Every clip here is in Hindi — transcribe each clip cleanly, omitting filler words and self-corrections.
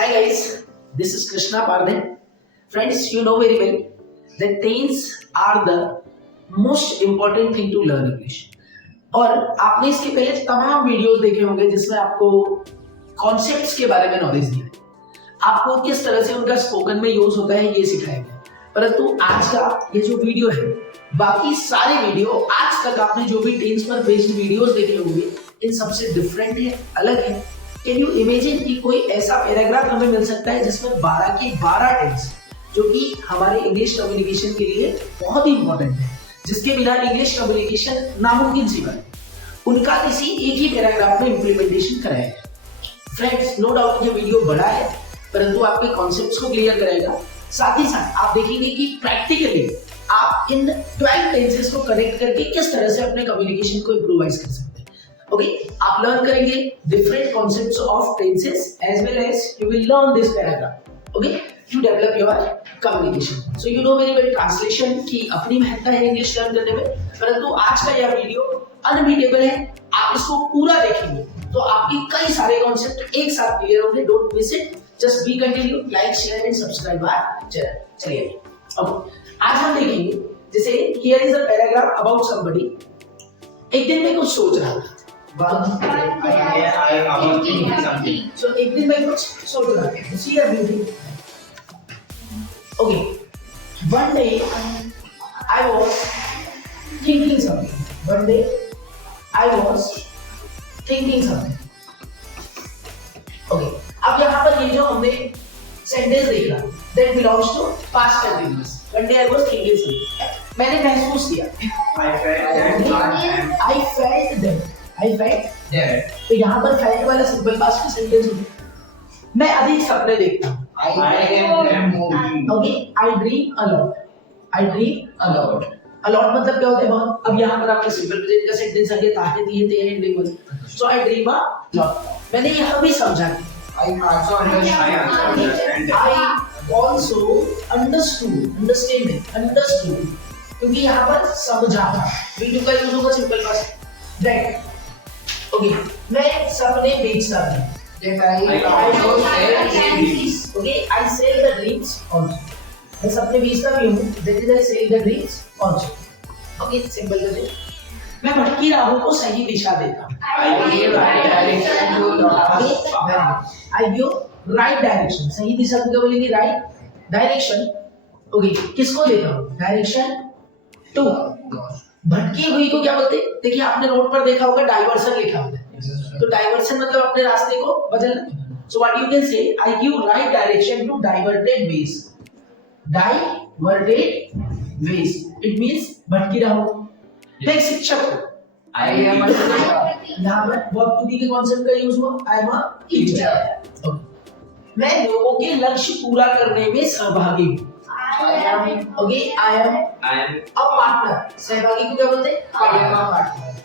Hi guys, this is Krishna Pardhe. Friends, you know very well that teens are the most important thing to learn English. और आपने इसके पहले तमाम वीडियोस देखे होंगे जिसमें आपको कॉन्सेप्ट्स के बारे में नॉलेज दिया है, आपको किस तरह से उनका स्पोकन में यूज होता है ये सिखाया गया। परंतु आज का ये जो वीडियो है, बाकी सारे वीडियो आज तक आपने जो भी टेंस पर बेस्ड वीडियोस देखे होंगे इन सबसे डिफरेंट है, अलग है। कैन यू इमेजिन कि कोई ऐसा पैराग्राफ हमें मिल सकता है जिसमें 12 के 12 टेंस जो कि हमारे इंग्लिश कम्युनिकेशन के लिए बहुत ही इंपॉर्टेंट है, जिसके बिना इंग्लिश कम्युनिकेशन नामुमकिन सी बात है, उनका किसी एक ही पैराग्राफ में इंप्लीमेंटेशन कराया है। फ्रेंड्स, नो डाउट ये वीडियो बड़ा है परंतु आपके कॉन्सेप्ट्स को क्लियर करेगा। साथ ही साथ आप देखेंगे कि प्रैक्टिकली आप इन 12 टेंसेस को कनेक्ट करके किस तरह से अपने कम्युनिकेशन को इम्प्रूवाइज कर सकते हैं। ओके, आप लर्न करेंगे different concepts of tenses as well as you will learn this paragraph, okay, to develop your communication. So you know very well translation की अपनी महत्ता है इंग्लिश लर्न करने में, परंतु आज का यह वीडियो अनबीटेबल है। आप इसको पूरा देखेंगे तो आपके कई सारे कॉन्सेप्ट एक साथ क्लियर होंगे। Don't miss it, just be continue, like share and subscribe our channel. चलिए अब आज हम देखेंगे, जैसे here is a paragraph about somebody. एक दिन मैं कुछ सोच रहा था, so एक दिन मैं कुछ सोच रहा था, see a beauty. Okay, one day I was thinking something. One day I was thinking something. Okay, अब यहाँ पर ये जो हमने सेंटेंस देखा, that belongs to past continuous. One day I was thinking something. मैंने महसूस किया, I felt that. तो यहाँ पर felt वाला सिंपल पास्ट का सेंटेंस होगा। मैं अधिक सपने देखता हूँ। Okay, I dream a lot. I dream a lot. A lot मतलब क्या होता है बहुत। अब यहाँ पर आपका सिंपल प्रेजेंट का सेंटेंस आ गया, ताकि दिए थे एंडिंग वाला। So I dream a lot. मैंने यह भी समझा कि I also understood, क्योंकि यहाँ पर समझा था। V2 का यूज होगा सिंपल पास्ट, that. Okay, मैं सपने बेचता हूँ। Okay, I sell the dreams also. मैं सपने बेचता भी हूँ। That is I sell the dreams also. Okay, simple है। मैं भटकी राहों को सही दिशा देता हूँ। I give right direction. सही दिशा को क्या बोलेंगे? Right direction. Okay, किसको देता हूँ? Direction to. भटकी हुई को क्या बोलते हैं? देखिए आपने रोड पर देखा होगा डाइवर्सन लिखा होता है, तो डाइवर्सन मतलब अपने रास्ते को बदलना। So what you can say, I give right direction to diverted ways. Diverted ways it means भटकी रहो। एक शिक्षक को आई एम यहाँ पर वर्ब टू बी के कॉन्सेप्ट का यूज हुआ, आई एम अ टीचर। मैं लोगों के लक्ष्य पूरा करने में सहभागी हूँ। I am a partner. सहभागी को क्या बोलते हैं? Partner.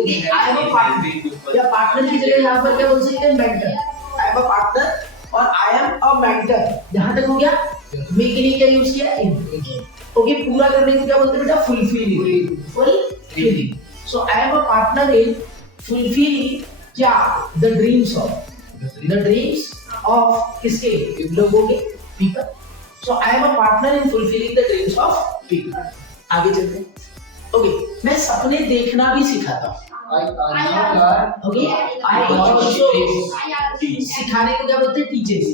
Okay, I am a partner. या पार्टनर की जगह यहाँ पर क्या बोल सकते हैं? Mentor. I am a partner और I am a mentor। यहाँ तक हो गया? make के लिए क्या यूज किया? in। Okay, पूरा करने को क्या बोलते हैं बेटा? fulfilling। So I am a partner in fulfilling क्या? The dreams of किसके? लोगों के, people। So I am a partner in fulfilling the dreams of people. आगे चलते हैं। Okay, मैं सपने देखना भी सिखाता हूँ। Okay, I also सिखाने को क्या बोलते हैं? Teaches।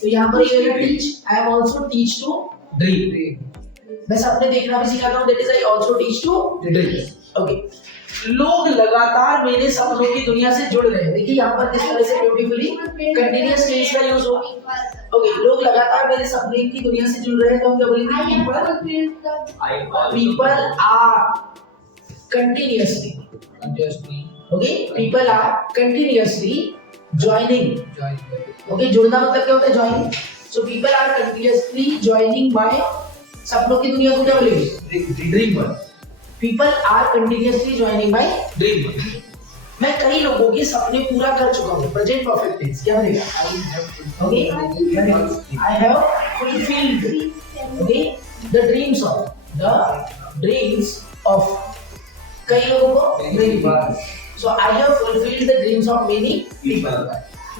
तो यहाँ पर ये है teach. I am also teach to dream. मैं सपने देखना भी सिखाता हूँ। That is I also teach to dream. Okay, लोग लगातार मेरे सपनों की दुनिया से जुड़ रहे हैं। देखिए यहाँ पर किस तरह से ब्यूटीफुली कंटिन्यूअस टेंस का यूज हुआ। ओके, लोग लगातार मेरे सपने की दुनिया से जुड़ रहे हैं, तो हम क्या बोलेंगे? people are continuously, okay, people are continuously joining. Okay, जुड़ना मतलब क्या होता है? joining. So people are continuously joining my सपनों की दुनिया को क्या बोलेंगे? dream world. People are continuously joining my dream world. मैं कई लोगों के सपने पूरा कर चुका हूँ। प्रेजेंट परफेक्ट टेंस क्या बनेगा? Okay, I have fulfilled, okay, the dreams of कई लोगों को, many people. So I have fulfilled the dreams of many people.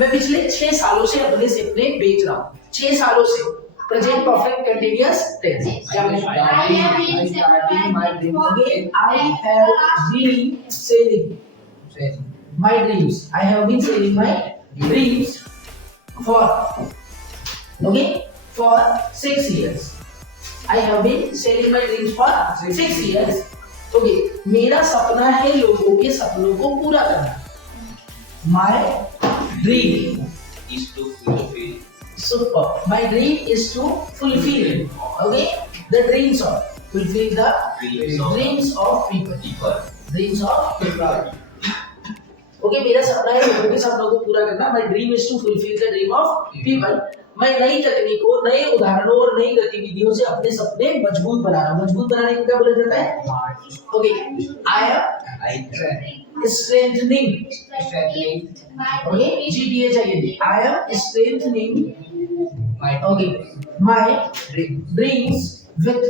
मैं पिछले 6 सालों से अपने सपने बेच रहा हूँ। 6 सालों से present perfect continuous tense. I have been selling my dreams. I have been selling my dreams for 6 years. I have been selling my dreams for 6 years. मेरा सपना है लोगों के सपनों को पूरा करना। My dream is to fulfill. Super. My dream is to fulfill. The dreams of fulfill the dreams of people. Dreams of people. मेरा सपना है लोगों के सपनों को पूरा करना। My dream is to fulfill the dream of people. मैं नई तकनीकों, नए उदाहरणों और नई गतिविधियों से अपने सपने मजबूत बना रहा हूँ। मजबूत बनाने को क्या बोला जाता है? I am strengthening. GTHING. I am strengthening. My dreams with.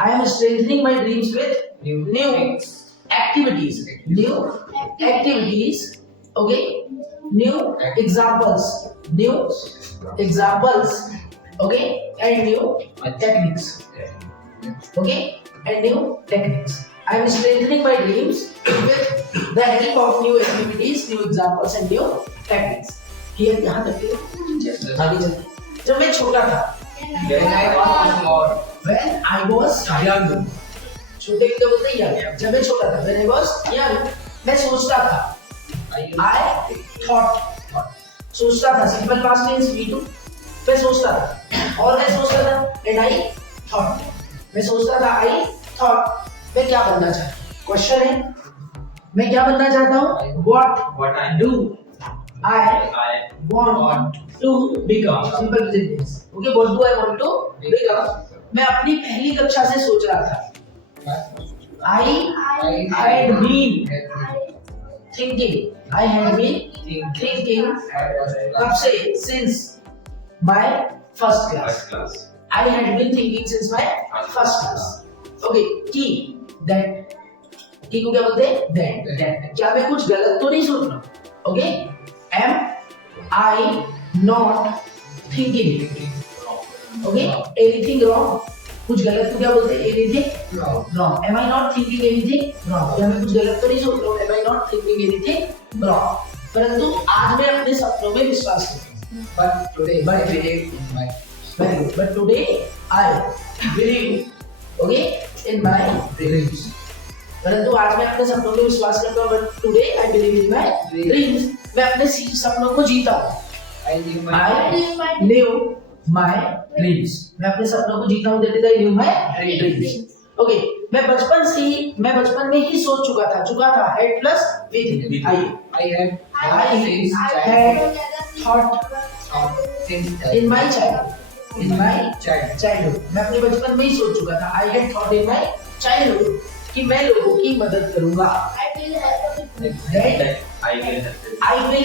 I am strengthening my dreams with new activities. New activities. New examples. New examples. And new techniques. And new techniques. I am strengthening my dreams with the help of new activities, new examples, and new techniques. Here, यहाँ तक के आगे चलते। जब मैं छोटा था, when I was young, छोटे को क्या बोलते हैं young? जब मैं छोटा था, when I was young, मैं सोचता था, I thought, सोचता था, simple past tense me too, मैं सोचता था, और मैं सोचता था, and I thought, मैं सोचता था, I thought, मैं क्या बनना चाहता हूँ? क्वेश्चन है, मैं क्या बनना चाहता हूँ? What I do, I want to become. Simple sentence. What do I want to become? मैं अपनी पहली कक्षा से सोच रहा था. I had been thinking. I had been thinking. कब से? Since my first class. I had been thinking since my first class. Key. That. Key को क्या बोलते हैं? That. क्या मैं कुछ गलत तो नहीं सोच रहा? Am I not thinking? Anything wrong? कुछ गलत तो क्या बोलते हैं? Anything wrong. Am I not thinking anything wrong? क्या मैं कुछ गलत तो नहीं सोच रहा हूँ? Am I not thinking anything wrong? परंतु आज मैं अपने सपनों में विश्वास करता हूँ. But today I believe, in my dreams. परंतु आज मैं अपने सपनों में विश्वास करता हूँ. But today I believe in my dreams. मैं अपने सपनों को जीता हूँ. I live my dreams. मैं अपने सपनों को जीता हूँ. That is I live my dreams. मैं बचपन में ही सोच चुका था. Had plus with I had thought in my childhood. मैं अपने बचपन में ही सोच चुका था. I had thought in my childhood कि मैं लोगों की मदद करूंगा. I will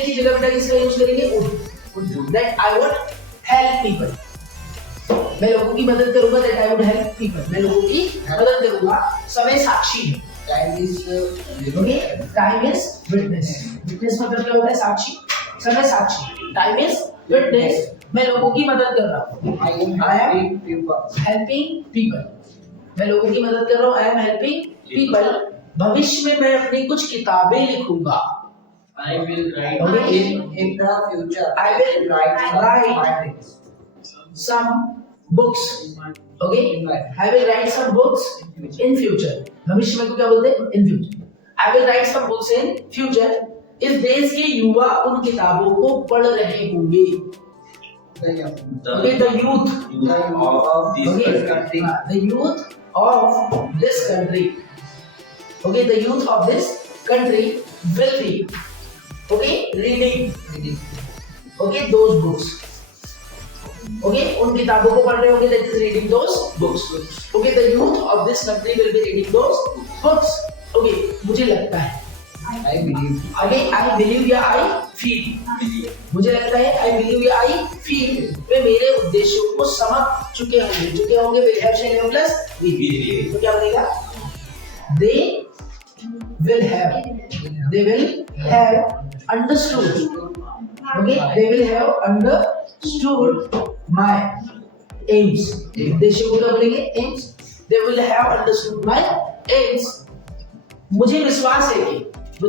की जगह बेटा किसका यूज करेंगे? would. That I would help people. मैं लोगों की मदद करूंगा. That I would help people. मैं लोगों की मदद करूंगा. समय साक्षी है. Time is witness. Witness मतलब क्या होता है? साक्षी. समय साक्षी. Time is witness. मैं लोगों की मदद कर रहा हूँ. I am helping people. मैं लोगों की मदद कर रहा हूँ. I am helping people. भविष्य में मैं अपनी कुछ किताबें लिखूंगा. I will write in the future. I will write some books. I will write some books in future. भविष्य में क्या बोलते हैं? In future. I will write some books in future. इस देश के युवा उन किताबों को पढ़ रहे होंगे. The youth of this country. The youth of this country will read. Reading. Those books. उन किताबों को पढ़ रहे होंगे. That is reading those books. The youth of this country will be reading those books. मुझे लगता है. I believe या I feel. मुझे लगता है I believe या I feel वे मेरे उद्देश्यों को समझ चुके होंगे. will have shall have plus will. तो क्या बनेगा? They will have understood Okay, they will have understood my aims. उद्देश्य को क्या बोलेंगे? aims. They will have understood my aims. मुझे विश्वास है कि I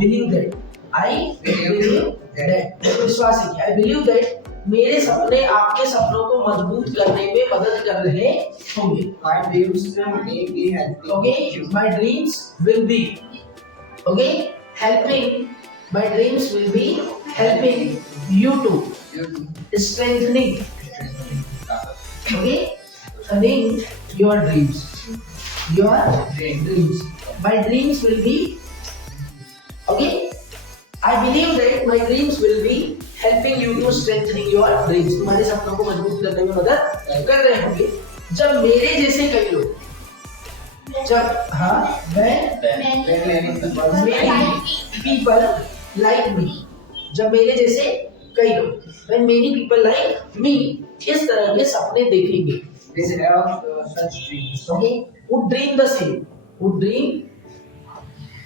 believe that विश्वास है कि I believe that मेरे सपने आपके सपनों को मजबूत करने में मदद कर रहे होंगे. My dreams may be helping. Okay, my dreams will be helping. My dreams will be helping you to strengthening. Okay, strengthening your dreams. Your dreams. My dreams will be okay. I believe that my dreams will be helping you to strengthening your dreams. तुम्हारे सपनों को मजबूत करने में मदद कर रहे होंगे. जब मेरे जैसे कई लोग people like me, जब मेरे जैसे कई लोग when many people like me इस तरह के सपने देखेंगे. They have such dreams. Okay, would dream the same. Would dream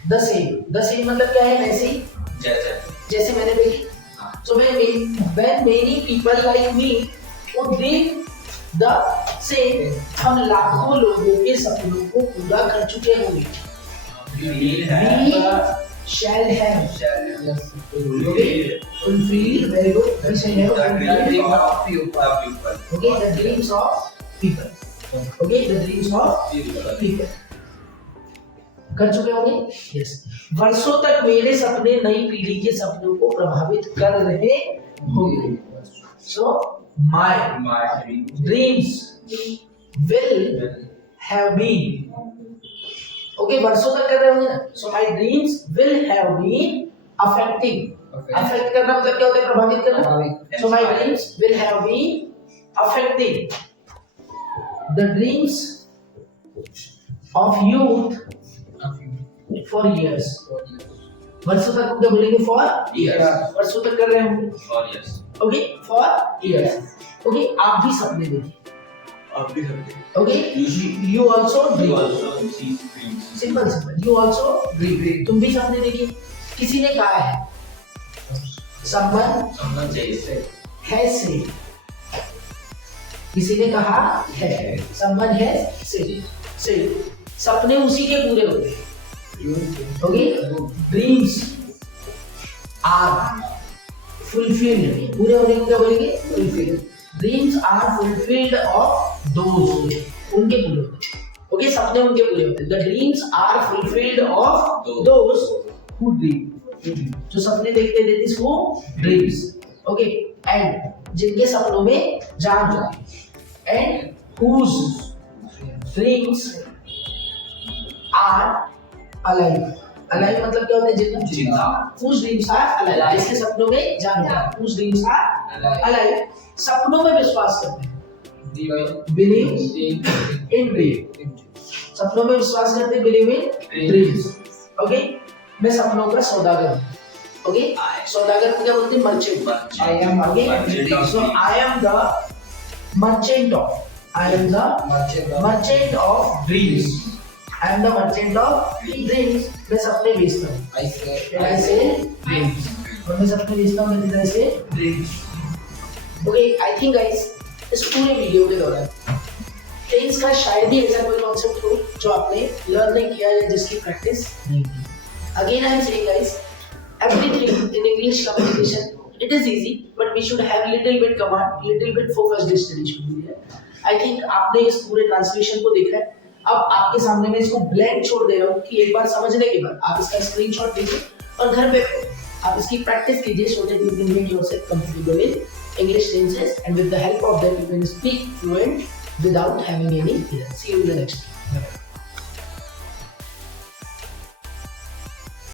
the same. The same मतलब क्या है? वैसे ही जैसे मैंने देखी. So when many people like me would dream the same, हम लाखों लोगों के सपनों को पूरा कर चुके होंगे. We shall have fulfilled. Very good. We shall have okay, the dreams of people. Okay, the dreams of people. कर चुके होंगे. Yes. वर्षों तक मेरे सपने नई पीढ़ी के सपनों को प्रभावित कर रहे होंगे. So my dreams will have been okay. वर्षों तक कर रहे होंगे ना. So my dreams will have been affecting. Affect करना मतलब क्या होता है? प्रभावित करना. So my dreams will have been affecting the dreams of youth for years. वर्षों तक क्या बोलेंगे? For years. वर्षों तक कर रहे होंगे. For years. Okay, for years. Okay, आप भी सपने देखिए. Okay, you also dream. Simple. You also dream. तुम भी सपने देखिए. किसी ने कहा है. Someone has said. किसी ने कहा है. Someone has said. सपने उसी के पूरे होते हैं. Okay, dreams are fulfilled. पूरे होने को क्या बोलेंगे? Fulfilled. Dreams are fulfilled of those. उनके पूरे होते हैं. Okay, सपने उनके पूरे होते हैं. The dreams are fulfilled of those who dream. जो सपने देखते हैं, this who dreams. Okay, and जिनके सपनों में जान होती है. And whose dreams are alive. Alive मतलब क्या होता है? जिंदा. Whose dreams are alive. जिसके सपनों में जान होती है. Whose dreams are alive. सपनों में विश्वास करते हैं. Believe in dream. सपनों में विश्वास करते हैं. Believe in dreams. Okay, मैं सपनों का सौदागर हूँ. Okay, सौदागर को क्या बोलते हैं? Merchant. I am okay. So I am the merchant of dreams. I am the merchant of dreams. मैं सपने बेचता हूँ. I say dreams. और मैं सपने बेचता हूँ. मैं ऐसे dreams. Okay, I think guys इस पूरे वीडियो के दौरान टेंस का शायद ही ऐसा कोई कॉन्सेप्ट हो जो आपने लर्न नहीं किया या जिसकी प्रैक्टिस नहीं की. Again I am saying guys, everything in English communication it is easy, but we should have little bit command, little bit focused study should be there. I think आपने इस पूरे ट्रांसलेशन को देखा है. अब आपके सामने मैं इसको ब्लैंक छोड़ दे रहा हूँ कि एक बार समझने के बाद आप इसका स्क्रीनशॉट लीजिए और घर पे आप इसकी प्रैक्टिस कीजिए so that you can make yourself comfortable in English tenses, and with the help of them you can speak fluent without having any error. See you in the next video.